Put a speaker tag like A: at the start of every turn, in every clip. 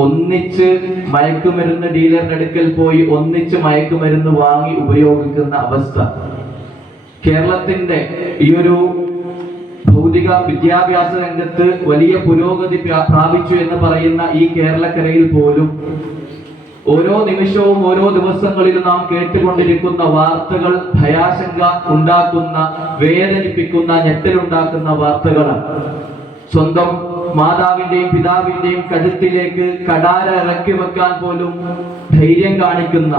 A: ഒന്നിച്ച് മയക്കുമരുന്ന് ഡീലറിന്റെ അടുക്കൽ പോയി ഒന്നിച്ച് മയക്കുമരുന്ന് വാങ്ങി ഉപയോഗിക്കുന്ന അവസ്ഥ. കേരളത്തിന്റെ ഈ ഒരു ഭൗതിക വിദ്യാഭ്യാസ രംഗത്ത് വലിയ പുരോഗതി പ്രാപിച്ചു എന്ന് പറയുന്ന ഈ കേരളക്കരയിൽ പോലും ഓരോ നിമിഷവും ഓരോ ദിവസങ്ങളിലും നാം കേട്ടുകൊണ്ടിരിക്കുന്ന വാർത്തകൾ ഭയാശങ്ക ഉണ്ടാക്കുന്ന വേദനിപ്പിക്കുന്ന ഞെട്ടലുണ്ടാക്കുന്ന വാർത്തകളാണ്. സ്വന്തം മാതാവിന്റെയും പിതാവിന്റെയും കഴുത്തിലേക്ക് കടാര ഇറക്കി വെക്കാൻ പോലും ധൈര്യം കാണിക്കുന്ന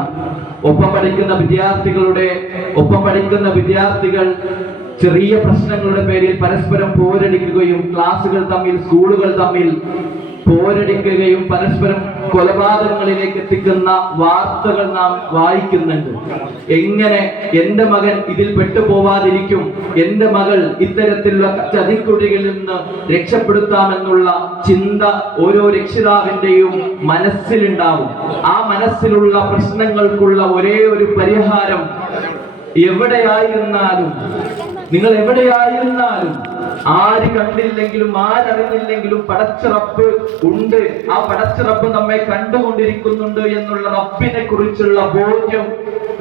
A: ഒപ്പം പഠിക്കുന്ന വിദ്യാർത്ഥികളുടെ ഒപ്പം പഠിക്കുന്ന വിദ്യാർത്ഥികൾ ചെറിയ പ്രശ്നങ്ങളുടെ പേരിൽ പരസ്പരം പോരടിക്കുകയും ക്ലാസുകൾ തമ്മിൽ സ്കൂളുകൾ തമ്മിൽ പോരടിക്കുകയും പരസ്പരം കൊലപാതകങ്ങളിലേക്ക് എത്തിക്കുന്ന വാർത്തകൾ നാം വായിക്കുന്നുണ്ട്. എങ്ങനെ എന്റെ മകൻ ഇതിൽ പെട്ടുപോവാതിരിക്കും എന്റെ മകൾ ഇത്തരത്തിലുള്ള ചതിക്കുഴികളിൽ നിന്ന് രക്ഷപ്പെടുത്താമെന്നുള്ള ചിന്ത ഓരോ രക്ഷിതാവിന്റെയും മനസ്സിലുണ്ടാവും. ആ മനസ്സിലുള്ള പ്രശ്നങ്ങൾക്കുള്ള ഒരേ ഒരു പരിഹാരം എവിടെയായിരുന്നാലും നിങ്ങൾ എവിടെയായിരുന്നാലും ആര് കണ്ടില്ലെങ്കിലും ആരറിഞ്ഞില്ലെങ്കിലും പടച്ചിറപ്പ് ഉണ്ട്. ആ പടച്ചിറപ്പ് നമ്മെ കണ്ടുകൊണ്ടിരിക്കുന്നുണ്ട് എന്നുള്ള റബ്ബിനെ കുറിച്ചുള്ള ബോധ്യം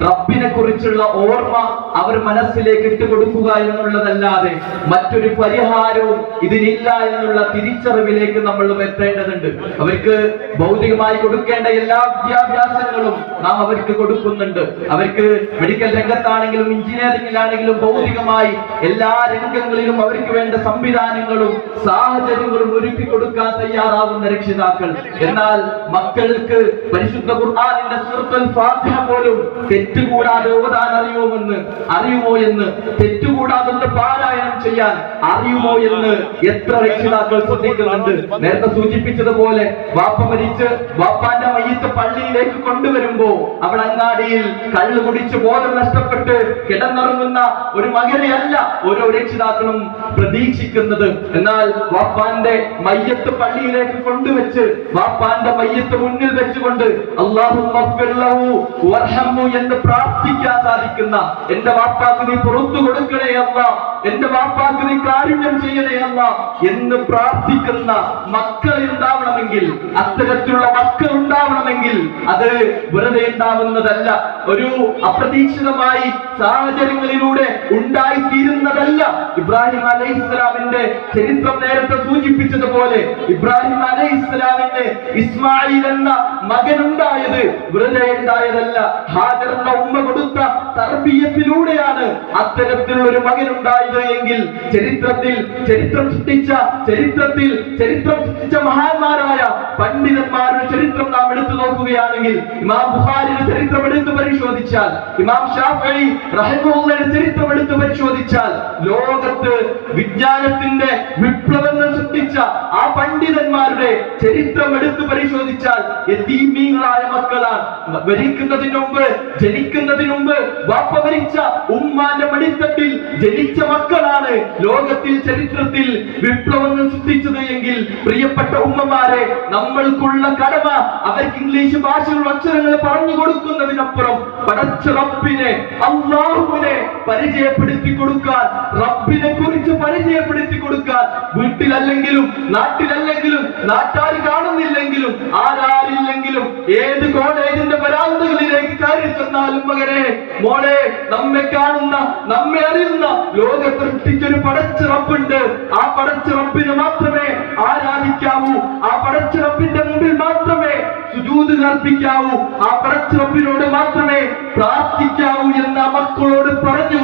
A: റബ്ബിനെ കുറിച്ചുള്ള ഓർമ്മ അവർ മനസ്സിലേക്ക് ഇട്ടുകൊടുക്കുക എന്നുള്ളതല്ലാതെ മറ്റൊരു പരിഹാരവും ഇതിനില്ല എന്നുള്ള തിരിച്ചറിവിലേക്ക് നമ്മൾ എത്തേണ്ടതുണ്ട്. അവർക്ക് ഭൗതികമായി കൊടുക്കേണ്ട എല്ലാ വിദ്യാഭ്യാസങ്ങളും നാം അവർക്ക് കൊടുക്കുന്നുണ്ട്. അവർക്ക് മെഡിക്കൽ രംഗത്താണെങ്കിലും എഞ്ചിനീയറിംഗിലാണെങ്കിലും ഭൗതികമായി എല്ലാ രംഗങ്ങളിലും അവർക്ക് വേണ്ട സംവിധാനങ്ങളും സാഹചര്യങ്ങളും ഒരുക്കി കൊടുക്കാൻ തയ്യാറാവുന്ന രക്ഷിതാക്കൾ. എന്നാൽ മക്കൾക്ക് പരിശുദ്ധ ഖുർആാനിന്റെ സുഹൃത്തൽ ഫാത്തിഹ പോലും തെറ്റുകൂടാതെ ഓതാൻ അറിയുമെന്ന് അറിയുമോ എന്ന് തെറ്റുകൂടാതെ പാരായണം ചെയ്യാൻ അറിയുമോ എന്ന് എത്ര രക്ഷിതാക്കൾ ശ്രദ്ധിക്കുന്നുണ്ട്. നേരത്തെ സൂചിപ്പിച്ചതുപോലെ വാപ്പ മരിച്ച് വാപ്പാന്റെ മയ്യത്ത് പള്ളിയിലേക്ക് കൊണ്ടുവരുമ്പോ അവിടെ അങ്ങാടിയിൽ കള്ളു കുടിച്ച് ബോധം നഷ്ടപ്പെട്ട് കിടന്നിറങ്ങുന്ന ഒരു മകനെയല്ല ഓരോ രക്ഷിതാക്കളും പ്രതീക്ഷിക്കുന്നത്. എന്നാൽ വാപ്പാന്റെ മയ്യത്ത് പള്ളിയിലേക്ക് കൊണ്ടുവച്ച് വാപ്പാന്റെ മയ്യത്ത് മുന്നിൽ വെച്ചുകൊണ്ട് അള്ളാഹു എന്ന് പ്രാർത്ഥിക്കാൻ സാധിക്കുന്ന എന്റെ വാപ്പാക്ക് നീ പുറത്തു കൊടുക്കണേ അല്ല. എന്റെ വാപ്പാക്ക് നീ കാരുണ്യം ചെയ്യണേ അല്ല. എന്ന് പ്രാർത്ഥിക്കുന്ന മക്കൾ ഉണ്ടാവണമെങ്കിൽ അത്തരത്തിലുള്ള മക്കൾ ഉണ്ടാവണമെങ്കിൽ അത് വെറുതെ ഉണ്ടാവുന്നതല്ല. ഒരു അപ്രതീക്ഷിതമായി സാഹചര്യങ്ങളിലൂടെ ഉണ്ടായിത്തീരുന്നതല്ല. ഇബ്രാഹിം അലൈഹി ഇസ്ലാമിന്റെ ചരിത്രം നേരത്തെ സൂചിപ്പിച്ചതുപോലെ ഇബ്രാഹിം അലൈഹി ഇസ്ലാമിന്റെ ഇസ്മായിൽ എന്ന മകനുണ്ടായത് വെറുതെ ഉണ്ടായതല്ല. ഹാജറിന്റെ ഉമ്മ കൊടുത്ത തർബീയത്തിലൂടെയാണ് അത്തരത്തിലുള്ള ഒരു മകനുണ്ടായത് എങ്കിൽ ചരിത്രത്തിൽ ചരിത്രം സൃഷ്ടിച്ച ചരിത്രത്തിൽ ചരിത്രം സൃഷ്ടിച്ച മഹാന്മാരായ പണ്ഡിതന്മാരുടെ ചരിത്രം നോക്കുകയാണെങ്കിൽ ഇമാം ബുഖാരിയുടെ ചരിത്രം എടുത്ത് പരിശോധിച്ചാൽ ഇമാം ഷാഫി റഹിമുള്ള ചരിത്രം എടുത്ത് പരിശോധിച്ചാൽ ലോകത്ത് വിജ്ഞാനത്തിന്റെ വിപ്ലവങ്ങൾ സൃഷ്ടിച്ച ആ പണ്ഡിതന്മാരുടെ ചരിത്രം എടുത്ത് പരിശോധിച്ചാൽ യതീമീങ്ങളായ മക്കളാണ്. മരിക്കുന്നതിന് മുമ്പ് ജനിക്കുന്നതിന് മുമ്പ് വാപ്പ മരിച്ച ഉമ്മാന്റെ മടിത്തട്ടിൽ ജനിച്ച മക്കളാണ് ലോകത്തിൽ ചരിത്രത്തിൽ വിപ്ലവങ്ങൾ സൃഷ്ടിച്ചത് എങ്കിൽ പ്രിയപ്പെട്ട ഉമ്മമാരെ നമ്മൾക്കുള്ള കടമ അവർക്ക് ഇംഗ്ലീഷ് ഭാഷയുള്ള അക്ഷരങ്ങൾ പറഞ്ഞു കൊടുക്കുന്നതിനപ്പുറം പടച്ച റബ്ബിനെ അള്ളാഹുവിനെ പരിചയപ്പെടുത്തി കൊടുക്കാൻ റബ്ബിനെ കുറിച്ച് പരിചയപ്പെടുത്തി കൊടുക്കാൻ വീട്ടിലല്ലെങ്കിലും നാട്ടിലല്ലെങ്കിലും നാട്ടാർ കാണുന്നില്ലെങ്കിലും ആരാരില്ലെങ്കിലും ഏത് കോളേജിന്റെ പരാതികളിൽ ചെന്നാലും മകനെ മോളെ നമ്മെ കാണുന്ന നമ്മെ അറിയുന്ന ലോക സൃഷ്ടിച്ചൊരു പടച്ചിറപ്പുണ്ട്. ആ പടച്ചിറപ്പിന് മാത്രമേ ആരാധിക്കാവൂ. ആ പടച്ചിറപ്പിന്റെ മുമ്പിൽ മാത്രമേ സുജൂത് കർപ്പിക്കാവൂ ആ പടച്ചിറപ്പിനോട് മാത്രമേ പ്രാർത്ഥിക്കാവൂ എന്ന മക്കളോട് പറഞ്ഞു.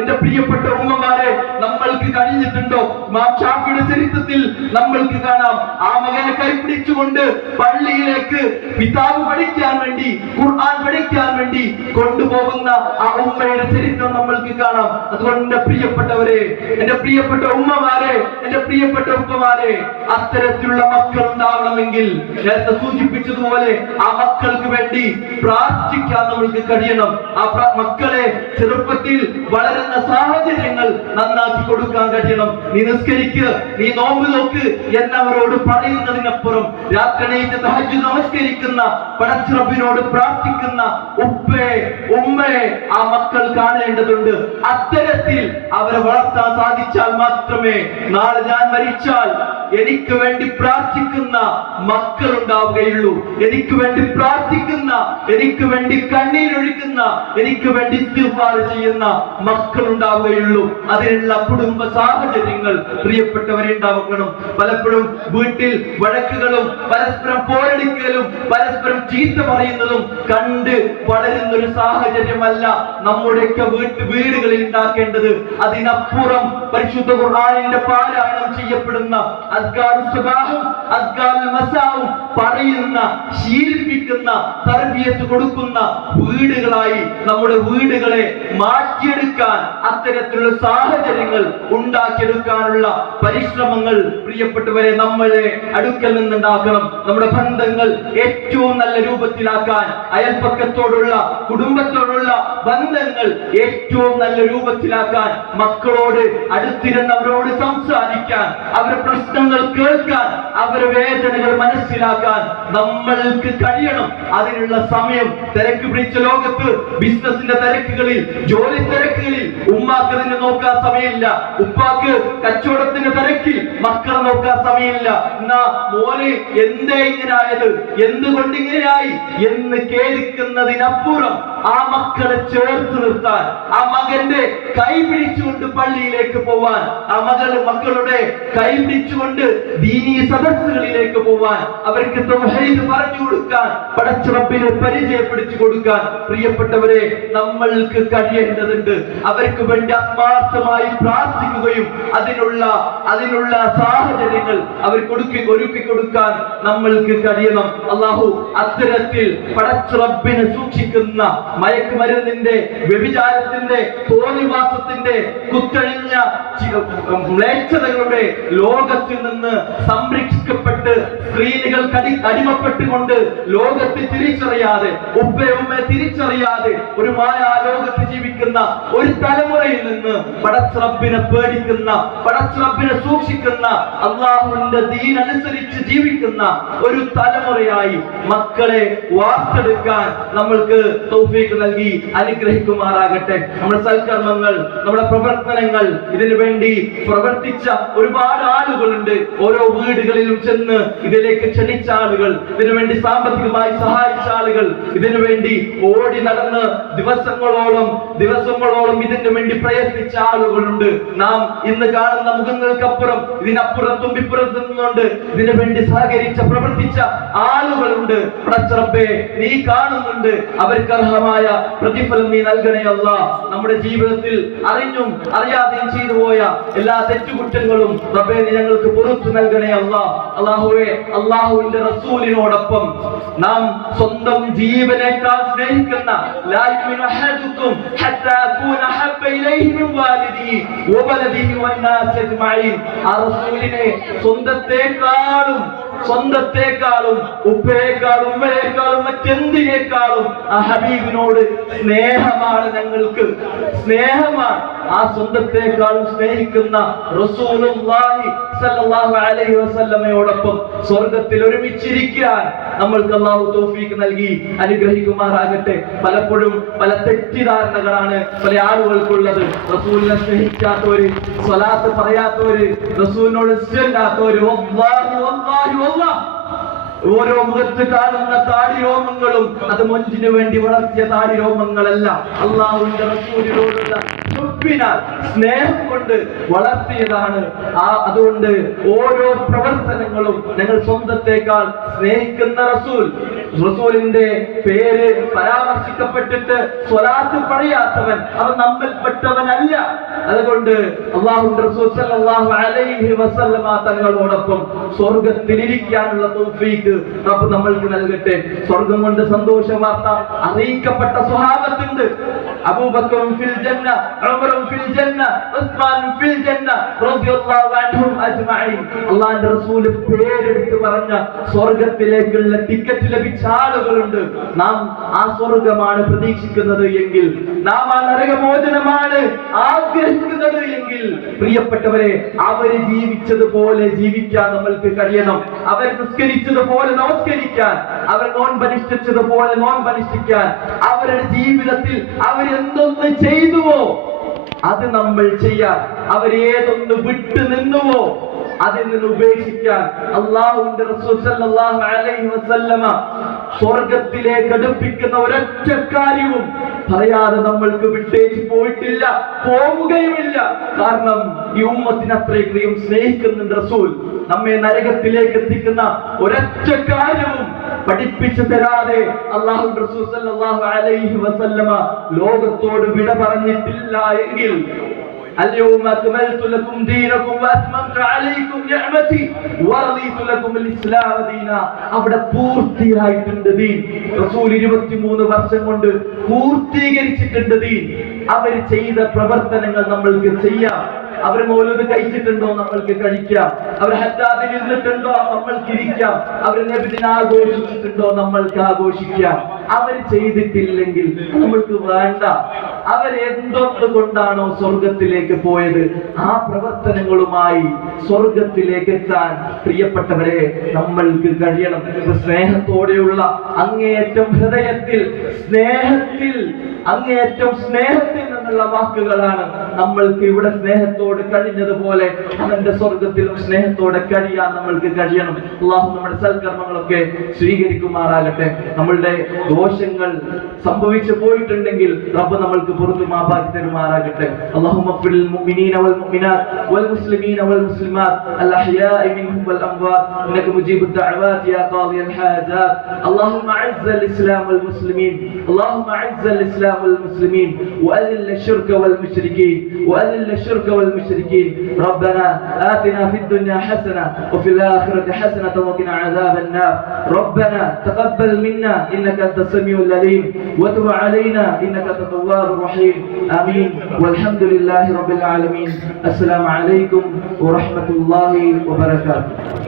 A: എന്റെ പ്രിയപ്പെട്ട ഉമ്മമാരെ നമ്മൾക്ക് കഴിഞ്ഞിട്ടുണ്ടോ ഇമാം ഷാഫിയുടെ ചരിത്രത്തിൽ നമ്മൾക്ക് കാണാം. ആ മകനെ കൈപിടിച്ചുകൊണ്ട് പള്ളിയിലേക്ക് പിതാവ് പഠിക്കാൻ വേണ്ടി ഖുർആൻ പഠിക്കാൻ വേണ്ടി കൊണ്ടുപോകുന്ന ആ ഉമ്മയുടെ ചരിത്രം നമ്മൾക്ക് കാണാം. അതുകൊണ്ട് എന്റെ പ്രിയപ്പെട്ടവരെ എന്റെ പ്രിയപ്പെട്ട ഉമ്മമാരെ എന്റെ പ്രിയപ്പെട്ട ഉപ്പമാരെ അത്തരത്തിലുള്ള മക്കൾ ഉണ്ടാവണമെങ്കിൽ നേരത്തെ സൂചിപ്പിച്ചതുപോലെ ആ മക്കൾക്ക് വേണ്ടി പ്രാർത്ഥിക്കാൻ നമ്മൾക്ക് കഴിയണം. ആ മക്കളെ ചെറുപ്പത്തിൽ വളരുന്ന സാഹചര്യങ്ങൾ നന്നാക്കി കൊടുക്കാൻ കഴിയണം. നീ നിസ്കരിക്ക് നീ നോമ്പ് നോക്ക് എന്നവരോട് പറയുന്നതിനപ്പുറം രാത്രിണീറ്റ് തഹജ് നമസ്കരിക്കുന്ന പടച്ചിറപ്പിനോട് പ്രാർത്ഥിക്കുന്ന ഉപ്പേ ഉമ്മയെ ആ മക്കൾ കാണേണ്ടതുണ്ട്. അത്തരത്തിൽ അവരെ വളർത്താൻ സാധിച്ചാൽ മാത്രമേ നാളെ ഞാൻ മരിച്ചാൽ എനിക്ക് വേണ്ടി പ്രാർത്ഥിക്കുന്ന മക്കൾ ഉണ്ടാവുകയുള്ളൂ എനിക്ക് വേണ്ടി പ്രാർത്ഥിക്കുന്ന എനിക്ക് വേണ്ടി കണ്ണീരൊഴിക്കുന്ന എനിക്ക് വേണ്ടി തീർപ്പാട് ചെയ്യുന്ന മക്കൾ ഉണ്ടാവുകയുള്ളൂ അതിനുള്ള കുടുംബ സാഹചര്യങ്ങൾ പ്രിയപ്പെട്ടവരെ ഉണ്ടാവണം. പലപ്പോഴും വീട്ടിൽ വഴക്കുകളും പരസ്പരം പോരടിക്കലും പരസ്പരം ചീത്ത പറയുന്നതും കണ്ട് വളരുന്ന ഒരു സാഹചര്യമല്ല നമ്മുടെയൊക്കെ വീട്ടു വീടുകളിൽ ഉണ്ടാക്കേണ്ടത്. അതിനപ്പുറം പരിശുദ്ധ ഖുർആനിന്റെ പാരായണം ചെയ്യപ്പെടുന്ന പറയുന്ന ശീലിപ്പിക്കുന്ന തർബിയത്ത് കൊടുക്കുന്ന വീടുകളായി നമ്മുടെ വീടുകളെ മാറ്റിയെടുക്കാൻ അത്തരത്തിലുള്ള സാഹചര്യങ്ങൾ ഉണ്ടാക്കിയെടുക്കാനുള്ള പരിശ്രമങ്ങൾ പ്രിയപ്പെട്ടവരെ നമ്മളെ അടുക്കൽ നിന്നുണ്ടാക്കണം. നമ്മുടെ ബന്ധങ്ങൾ ഏറ്റവും നല്ല രൂപത്തിലാക്കാൻ അയൽപ്പക്കത്തോടുള്ള കുടുംബത്തോടുള്ള ബന്ധങ്ങൾ ഏറ്റവും നല്ല രൂപത്തിലാക്കാൻ മക്കളോട് അടുത്തിരുന്നവരോട് സംസാരിക്കാൻ അവരുടെ പ്രശ്നങ്ങൾ കേൾക്കാൻ അവരുടെ വേദനകൾ മനസ്സിലാക്കാൻ നമ്മൾക്ക് കഴിയണം. അതിനുള്ള സമയം തിരക്ക് പിടിച്ച ലോകത്ത് ബിസിനസിന്റെ തിരക്കുകളിൽ ജോലി തിരക്കുകളിൽ ഉമ്മാക്ക് നിന്നെ നോക്കാൻ സമയമില്ല. ഉപ്പാക്ക് കച്ചവടത്തിന്റെ തിരക്കിൽ മക്കളെ നോക്കാൻ സമയമില്ല. എന്നാ മോന് എന്തേ ഇങ്ങനായത്? എന്തുകൊണ്ട് ഇങ്ങനെയായി? എന്ന് കേൾക്കുന്നതിനപ്പുറം ആ മക്കളെ ചേർത്ത് നിർത്താൻ ആ മകന്റെ കൈ പിടിച്ചുകൊണ്ട് പള്ളിയിലേക്ക് പോവാൻ ആ മകൾ മക്കളുടെ കൈ പിടിച്ചുകൊണ്ട് ദീനീ സദസ്സുകളിലേക്ക് പോവാൻ അവർക്ക് തൊഹൈദ് പറഞ്ഞു കൊടുക്കാൻ പടച്ചുറപ്പിനെ പരിചയപ്പെടുത്തി കൊടുക്കാൻ പ്രിയപ്പെട്ടവരെ നമ്മൾക്ക് കഴിയേണ്ടതുണ്ട്. അവർക്ക് വേണ്ടി ആത്മാർത്ഥമായി പ്രാർത്ഥിക്കുകയും അതിനുള്ള അതിനുള്ള സാഹചര്യങ്ങൾ അവർ കൊടുക്കി ഒരുക്കി കൊടുക്കാൻ നമ്മൾക്ക് കഴിയണം. അള്ളാഹു അത്തരത്തിൽ പടച്ചുറപ്പിനെ സൂക്ഷിക്കുന്ന മയക്കുമരുന്നിന്റെ വ്യഭിചാരത്തിന്റെ തോന്നിവാസത്തിന്റെ കുത്തഴിഞ്ഞ മ്ലേച്ഛതകളുടെ ലോകത്തിൽ നിന്ന് സംരക്ഷിക്കപ്പെട്ട് സ്ത്രീകൾക്ക് അടി അടിമപ്പെട്ടുകൊണ്ട് ലോകത്തെ തിരിച്ചറിയാതെ ഉപ്പയുമ്മ തിരിച്ചറിയാതെ ഒരു മായ ലോകത്ത് ജീവിക്കുന്ന ഒരു തലമുറയിൽ നിന്ന് പടച്ചറബിനെ പേടിക്കുന്ന പടച്ചറബിനെ സൂക്ഷിക്കുന്ന അള്ളാഹുവിന്റെ ദീൻ അനുസരിച്ച് ജീവിക്കുന്ന ഒരു തലമുറയായി മക്കളെ വാർത്തെടുക്കാൻ നമ്മൾക്ക് തൗഫീഖ് നൽകി അനുഗ്രഹിക്കുമാറാകട്ടെ. നമ്മുടെ സൽക്കർമ്മങ്ങൾ നമ്മുടെ പ്രവർത്തനങ്ങൾ ഇതിനു വേണ്ടി പ്രവർത്തിച്ച ഒരുപാട് ആളുകളുണ്ട്. ഓരോ വീടുകളിലും ചെന്ന് ഇതിലേക്ക് ക്ഷണിച്ച ആളുകൾ ഇതിനു വേണ്ടി സാമ്പത്തികമായി സഹായിച്ച ആളുകൾ ഇതിനു വേണ്ടി ഓടി നടന്ന് ദിവസങ്ങളോളം ദിവസങ്ങളോളം ഇതിനു വേണ്ടി പ്രയത്നിച്ച ആളുകളുണ്ട്. നാം ഇന്ന് കാണുന്ന മുഖങ്ങൾക്കപ്പുറം ഇതിനപ്പുറം തുമ്പിപ്പുറത്ത് നിന്നുകൊണ്ട് ഇതിനു വേണ്ടി സഹകരിച്ച പ്രവർത്തിച്ച ആളുകളുണ്ട്. പ്രച്ചറപ്പേ നീ കാണുന്നുണ്ട്. അവർക്ക് അർഹമായ പ്രതിഫലം നീ നൽകണേ നമ്മുടെ ജീവിതത്തിൽ അറിഞ്ഞും അറിയാതെയും ചെയ്തു പോയ എല്ലാ തെറ്റുകുറ്റങ്ങളും റബ്ബേ നീ ഞങ്ങൾക്ക് പുറത്തു നൽകണേ അല്ല. അള്ളാഹുവേ അള്ളാഹുവിന്റെ റസൂലിനോടൊപ്പം നാം സ്വന്തം ജീവനേക്കാൾ സ്നേഹിക്കുന്ന സ്വന്തത്തെക്കാളും സ്വന്തത്തെക്കാളും ഉപ്പയേക്കാളും ഉമ്മയേക്കാളും മറ്റെന്തിനേക്കാളും ആ ഹബീബിനോട് സ്നേഹമാണ് ഞങ്ങൾക്ക്. സ്നേഹമാണ്. ആ സ്വന്തത്തെക്കാളും സ്നേഹിക്കുന്ന റസൂലുള്ളാഹി സല്ലല്ലാഹു അലൈഹി വസല്ലമയോടൊപ്പം സ്വർഗത്തിൽ ഒരുമിച്ചിരിക്കാൻ നമ്മൾക്ക് അള്ളാഹു തോഫീക്ക് നൽകി അനുഗ്രഹിക്കുമാറാകട്ടെ. പലപ്പോഴും പല തെറ്റിദ്ധാരണകളാണ് പല ആളുകൾക്കുള്ളത്. റസൂലിനെ സ്നേഹിക്കാത്തവര് സ്വലാത്ത് പറയാത്തവര് റസൂലിനോട് ഇഷ്ടമില്ലാത്തവര് ഓരോ മുഖത്ത് കാണുന്ന താടി രോമങ്ങളും അത് മൊഞ്ചിനു വേണ്ടി വളർത്തിയ താടി രോമങ്ങളല്ല അള്ളാഹുവിന്റെ റസൂലിനോടുള്ള ഹുബ്ബിനാൽ സ്നേഹം കൊണ്ട് വളർത്തിയതാണ്. ആ അതുകൊണ്ട് ഓരോ പ്രവർത്തനങ്ങളും ഞങ്ങൾ സ്വന്തത്തെക്കാൾ സ്നേഹിക്കുന്ന റസൂൽ. റസൂലിന്റെ പേര് പരാമർശിക്കപ്പെട്ടിട്ട് സ്വലാത്ത് പറയാത്തവൻ അവൻ നമ്മിൽപ്പെട്ടവനല്ല അതുകൊണ്ട് വസല്ലമ തങ്ങളോടൊപ്പം സ്വർഗത്തിലിരിക്കാനുള്ള തൗഫീക്ക് റബ്ബ് നമ്മൾക്ക് നൽകട്ടെ. സ്വർഗം കൊണ്ട് സന്തോഷ വാർത്ത അറിയിക്കപ്പെട്ട സ്വഹാബത്തുണ്ട്. അബൂബക്കറും ഫിൽ ജന്ന ഉമറും ഫിൽ ജന്ന ഉസ്മാനും ഫിൽ ജന്ന റളിയല്ലാഹു അൻഹും അജ്മഈൻ. അല്ലാഹുവിന്റെ റസൂൽ പേരെടുത്ത് പറഞ്ഞ സ്വർഗത്തിലേക്കുള്ള ടിക്കറ്റ് ലഭിച്ച ആളുകളുണ്ട്. നാം ആ സ്വർഗമാണ് പ്രതീക്ഷിക്കുന്നത് എങ്കിൽ നാം ആ നരകമോചനമാണ് ആഗ്രഹിക്കുന്നത് എങ്കിൽ പ്രിയപ്പെട്ടവരെ അവർ ജീവിച്ചതുപോലെ ജീവിക്കാൻ നമ്മൾക്ക് കഴിയണം. അവർ നിസ്കരിച്ചതുപോലെ നമസ്കരിക്കാൻ അവർ നോൺ ബലിഷ്ഠിച്ചതുപോലെ നോൺ ബലിഷ്ഠിക്കാൻ അവരുടെ ജീവിതത്തിൽ അവരെന്തൊന്ന് ചെയ്തുവോ അത് നമ്മൾ ചെയ്യാൻ അവരേതൊന്ന് വിട്ടു നിന്നുവോ അതിൽ നിന്ന് ഉപേക്ഷിക്കാൻ അള്ളാഹുന്റെ റസൂൽ സല്ലല്ലാഹു അലൈഹി വസല്ലമ സ്വർഗത്തിലേക്ക് അടുപ്പിക്കുന്ന ഒരൊറ്റ കാര്യവും പറയാതെ നമ്മൾക്ക് വിട്ടേച്ച് പോയിട്ടില്ല പോവുകയുമില്ല. കാരണം ഈ ഉമ്മത്തിന് അത്രയും സ്നേഹിക്കുന്നുണ്ട് റസൂൽ. നമ്മെ നരകത്തിലേക്ക് എത്തിക്കുന്ന ഒരൊറ്റ കാര്യവും പഠിപ്പിച്ചു തരാതെ അള്ളാഹു റസൂൽ സല്ലല്ലാഹു അലൈഹി വസല്ലമ ലോകത്തോട് വിട പറഞ്ഞിട്ടില്ല എങ്കിൽ اليوم أكملت لكم دينكم وأتممت عليكم نعمتي ورضيت لكم الإسلام دينا അവിടെ പൂർത്തിയായിട്ടുണ്ട് ദീൻ റസൂൽ 23 വർഷം കൊണ്ട് പൂർത്തീകരിച്ചിട്ടുണ്ട് ദീൻ അവർ ചെയ്ത പ്രവർത്തനങ്ങൾ നമ്മൾക്ക് ചെയ്യാം അവർ മൗലൂദ് കഴിച്ചിട്ടുണ്ടോ നമ്മൾക്ക് കഴിക്കാം അവർ ഹദ്ദാദിൽ ഇരുന്നിട്ടുണ്ടോ നമ്മൾക്ക് ഇരിക്കാം അവർ നബിദിന ആഘോഷിച്ചിട്ടുണ്ടോ നമ്മൾക്ക് ആഘോഷിക്കാം അവർ ചെയ്തിട്ടില്ലെങ്കിൽ നമ്മൾക്ക് വേണ്ട എന്തൊക്കെ സ്വർഗത്തിലേക്ക് പോയത്? ആ പ്രവർത്തനങ്ങളുമായി സ്വർഗത്തിലേക്ക് എത്താൻ പ്രിയപ്പെട്ടവരെ നമ്മൾക്ക് കഴിയണം. സ്നേഹത്തോടെയുള്ള അങ്ങേയറ്റം ഹൃദയത്തിൽ സ്നേഹത്തിൽ അങ്ങേയറ്റം സ്നേഹത്തിൽ നിന്നുള്ള വാക്കുകളാണ് നമ്മൾക്ക് ഇവിടെ സ്നേഹത്തോട് കഴിഞ്ഞതുപോലെ അവന്റെ സ്വർഗത്തിലും സ്നേഹത്തോടെ കഴിയാൻ നമ്മൾക്ക് കഴിയണം. അള്ളാഹു നമ്മുടെ സൽക്കർമ്മങ്ങളൊക്കെ സ്വീകരിക്കുമാറാകട്ടെ. നമ്മളുടെ ദോഷങ്ങൾ സംഭവിച്ചു പോയിട്ടുണ്ടെങ്കിൽ റബ്ബ് നമ്മൾക്ക് പുറത്തു മാപ്പാക്കി തരുമാറാകട്ടെ അള്ളാഹു المؤمنين والمؤمنات والمسلمين والمسلمات الأحياء منهم والأموات إنك مجيب الدعوات يا قاضي الحاجات اللهم أعز الإسلام والمسلمين اللهم أعز الإسلام والمسلمين وأذل الشرك والمشركين وأذل الشرك والمشركين ربنا آتنا في الدنيا حسنة وفي الآخرة حسنة وقنا عذاب النار ربنا تقبل منا إنك أنت السميع العليم وتب علينا إنك أنت التواب الرحيم. آمين. والحمد لله رب العالمين. السلام عليكم ورحمة الله وبركاته.